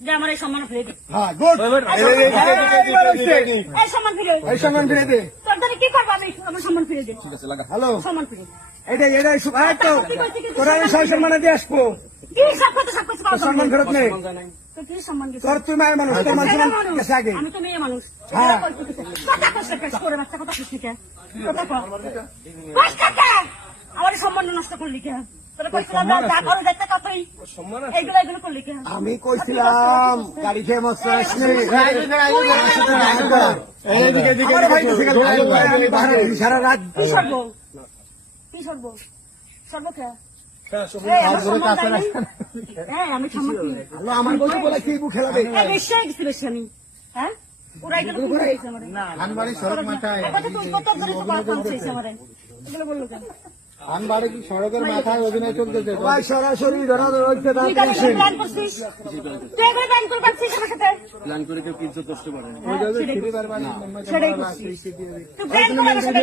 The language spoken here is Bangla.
যে আমার এই সম্মান ফিরে দে। হ্যাঁ, গুড। এই সম্মান ফিরে দে। এই সম্মান ফিরে দে। তোর দ্বারা কি করবো আমি? আমার সম্মান ফিরে দে। হ্যালো, সম্মান ফিরে দে। এটাই তো তোরা এই সম্মানে দিয়ে আসবো। কি সব কথা সব কিছু তোর সম্মান ফেরত নেই। তো কি সম্মান দিতে? তোর তুই মায়ের মানুষ, তোর মান সম্মান গেছে আগে। আমি তো মেয়ে মানুষ। হ্যাঁ। কথা কষ্ট করে বাচ্চা কথা কষ্ট কে? কথা কর। কষ্ট কে? আমার সম্মান নষ্ট করলি কে? তোরা কইছিলাম না যা করো দেখতে কতই। এগুলো করলি কে? আমি কইছিলাম গাড়ি খেয়ে মস্ত আসলে আমি বাহারে সারা রাত কি সর্ব? কি সর্ব? সর্ব কে? আমি সম্মান করি। আমার বলতে বলে কি বু খেলাবে নিশ্চয়ই গেছি বেশি আমি। হ্যাঁ? ওরাই গেল কি হয়েছে আমার? আনবাড়ি সড়ক মাথায় তুই কত ধরে তো বাদ পাচ্ছিস আমারে। এগুলো বললো কেন? আনবাড়ি সড়কের মাথায় অভিনয় চলতেছে। ভাই সরাসরি ধরা হচ্ছে তুই গাড়ি প্ল্যান করছিস? তুই এগুলো প্ল্যান করে পাচ্ছিস আমার সাথে? প্ল্যান করে কেউ ইজ্জত নষ্ট করে না। সেটাই করছিস। তুই প্ল্যান করে আমার সাথে